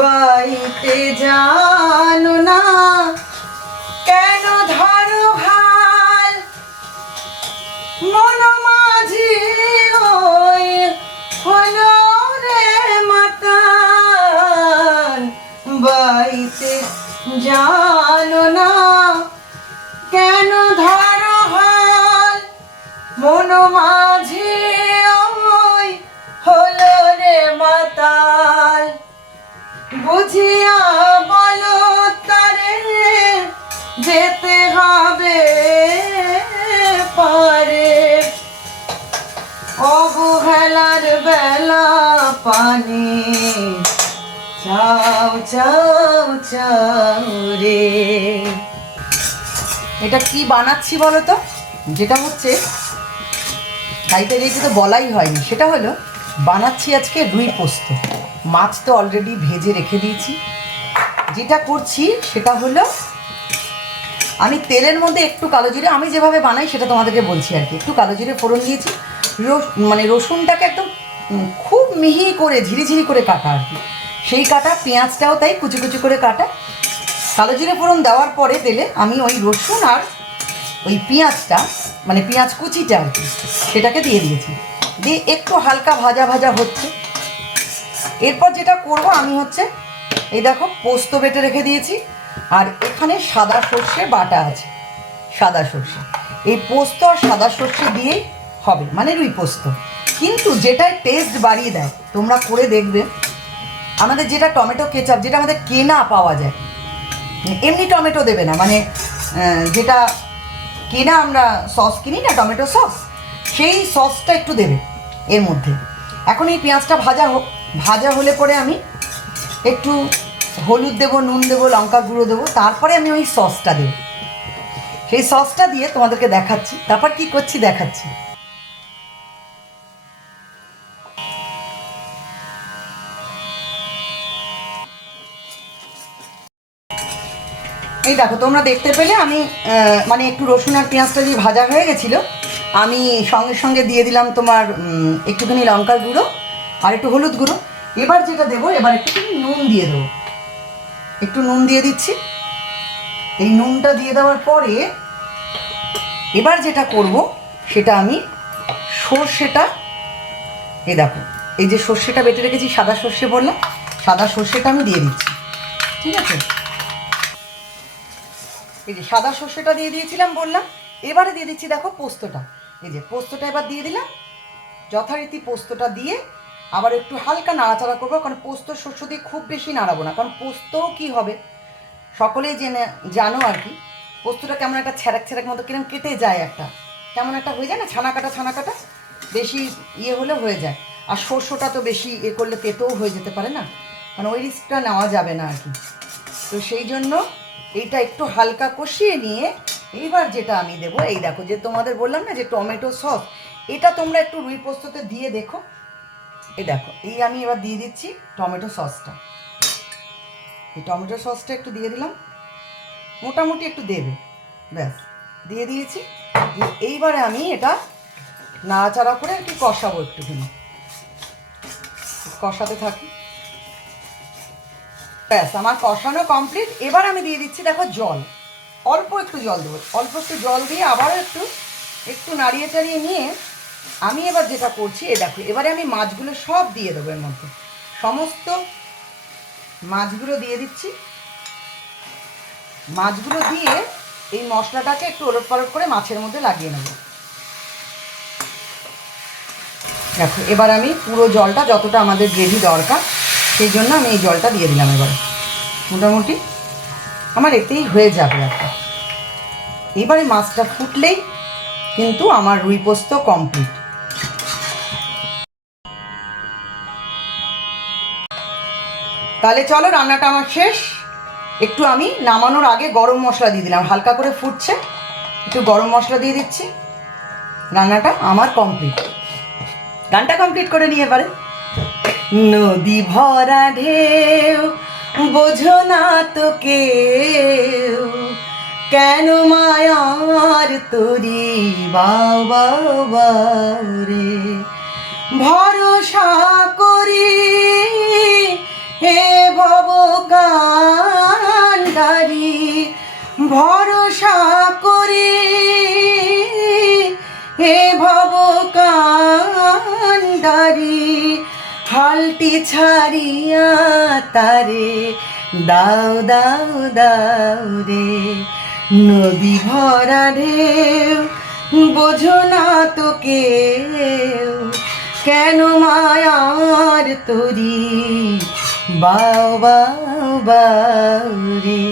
বাইতে জানো না কেন ধরো হাল, মন মাঝি ওই হলো রে মাতাল। বাইতে জানো না কেন ধরো হাল, মন মাঝি ওই হলো রে মাতাল। বুঝিয়া বলো তারে যেতে হবে পারে, অবহেলার বেলা পানি চাও চাও চাও রে। এটা কি বানাচ্ছি বলো তো? যেটা হচ্ছে গাইতে গাইতে তো বলাই হয়নি, সেটা হলো বানাচ্ছি আজকে রুই পোস্ত। মাছ তো অলরেডি ভেজে রেখে দিয়েছি। যেটা করছি সেটা হলো আমি তেলের মধ্যে একটু কালো জিরে, আমি যেভাবে বানাই সেটা তোমাদেরকে বলছি আর কি। একটু কালো জিরে ফোড়ন দিয়েছি, মানে রসুনটাকে একদম খুব মিহি করে ঝিরিঝিরি করে কাটা আর কি, সেই কাটা। পেঁয়াজটাও তাই কুচি কুচি করে কাটা। কালো জিরে ফোড়ন দেওয়ার পরে তেলে আমি ওই রসুন আর ওই পেঁয়াজটা, মানে পেঁয়াজ কুচিটা আর কি, সেটাকে দিয়ে দিয়েছি। দিয়ে একটু হালকা ভাজা ভাজা হচ্ছে। এরপর যেটা করব আমি হচ্ছে এই দেখো পোস্ত বেটে রেখে দিয়েছি, আর এখানে সাদা সর্ষে বাটা আছে, সাদা সর্ষে। এই পোস্ত আর সাদা সর্ষে দিয়েই হবে, মানে রুই পোস্ত। কিন্তু যেটা টেস্ট বাড়িয়ে দেয়, তোমরা করে দেখবে, আমাদের যেটা টমেটো কেচাপ, যেটা আমাদের কেনা পাওয়া যায়, এমনি টমেটো দেবে না, মানে যেটা কেনা আমরা সস কিনি না, টমেটো সস, সেই সসটা একটু দেবে এর মধ্যে। এখন এই পেঁয়াজটা ভাজা হলে পরে আমি একটু হলুদ দেবো, নুন দেবো, লঙ্কা গুঁড়ো দেবো, তারপরে আমি ওই সসটা দেবো। সেই সসটা দিয়ে তোমাদেরকে দেখাচ্ছি, তারপর কি করছি দেখাচ্ছি। এই দেখো তোমরা দেখতে পেলে আমি মানে একটু রসুন আর পেঁয়াজটা যে ভাজা হয়ে গেছিলো, আমি সঙ্গে সঙ্গে দিয়ে দিলাম তোমার একটুখানি লঙ্কার গুঁড়ো আর একটু হলুদ গুঁড়ো। এবার যেটা দেবো, এবার একটুখানি নুন দিয়ে দেবো, একটু নুন দিয়ে দিচ্ছি। এই নুনটা দিয়ে দেওয়ার পরে এবার যেটা করব সেটা আমি সর্ষেটা, এই দেখো এই যে সর্ষেটা বেটে রেখেছি, সাদা সর্ষে বললাম, সাদা সর্ষেটা আমি দিয়ে দিচ্ছি। ঠিক আছে, এই যে সাদা সর্ষেটা দিয়ে দিয়েছিলাম বললাম। এবারে দিয়ে দিচ্ছি দেখো পোস্তটা, এই যে পোস্তটা এবার দিয়ে দিলাম। যথারীতি পোস্তটা দিয়ে আবার একটু হালকা নাড়াচাড়া করবো, কারণ পোস্ত শস্য দিয়ে খুব বেশি নাড়াবো না, কারণ পোস্তও কী হবে সকলেই জানো আর কি, পোস্তটা কেমন একটা ছ্যারাক ছ্যারাক মতো কিরম কেটে যায়, একটা কেমন একটা হয়ে যায় না, ছানা কাটা বেশি ইয়ে হলে হয়ে যায়। আর শস্যটা তো বেশি করলে তেতোও হয়ে যেতে পারে না, কারণ ওই রিস্কটা নেওয়া যাবে না আর কি। তো সেই জন্য এইটা একটু হালকা কষিয়ে নিয়ে এইবার যেটা আমি দেবো, এই দেখো যে তোমাদের বললাম না যে টমেটো সস, এটা তোমরা একটু রুই পোস্ততে দিয়ে দেখো। এই দেখো এই আমি এবার দিয়ে দিচ্ছি টমেটো সসটা। এই টমেটো সসটা একটু দিয়ে দিলাম, মোটামুটি একটু দেবে, ব্যাস দিয়ে দিয়েছি। এইবারে আমি এটা নাড়াচাড়া করে একটু কষাবো, একটুখানি কষাতে থাকি। ব্যাস আমার কষানো কমপ্লিট। এবার আমি দিয়ে দিচ্ছি দেখো জল, অল্প একটু জল দেবো, অল্প একটু জল দিয়ে আবারও একটু নাড়িয়ে চাড়িয়ে নিয়ে আমি এবার যেটা করছি, এ দেখো এবারে আমি মাছগুলো সব দিয়ে দেবো এর মধ্যে, সমস্ত মাছগুলো দিয়ে দিচ্ছি। মাছগুলো দিয়ে এই মশলাটাকে একটু ওলট পালট করে মাছের মধ্যে লাগিয়ে নেব। দেখো এবার আমি পুরো জলটা, যতটা আমাদের গ্রেভি দরকার সেই জন্য আমি এই জলটা দিয়ে দিলাম। এবারে মোটামুটি আমার এতেই হয়ে যাবে একটা। এবারে মাছটা ফুটলেই কিন্তু আমার রুই পোস্ত কমপ্লিট। তাহলে চলো, রান্নাটা আমার শেষ। একটু আমি নামানোর আগে গরম মশলা দিয়ে দিলাম, হালকা করে ফুটছে, একটু গরম মশলা দিয়ে দিচ্ছি। রান্নাটা আমার কমপ্লিট। গানটা কমপ্লিট করে নিয়ে এবারে। নদী ভরা ঢেউ বোঝো না তো কেউ কেন মায়ার তরি বাবা রে ভরসা করি হে ভব কান্ডারি ভরসা করি হে ভব কান্ডারি হালটি ছাড়িয়া তারে দাও দাও দাও রে নদী ভরা ঢেউ বোঝো না তো কেউ কেন মায়ার তরি বাও বাও বাও রে।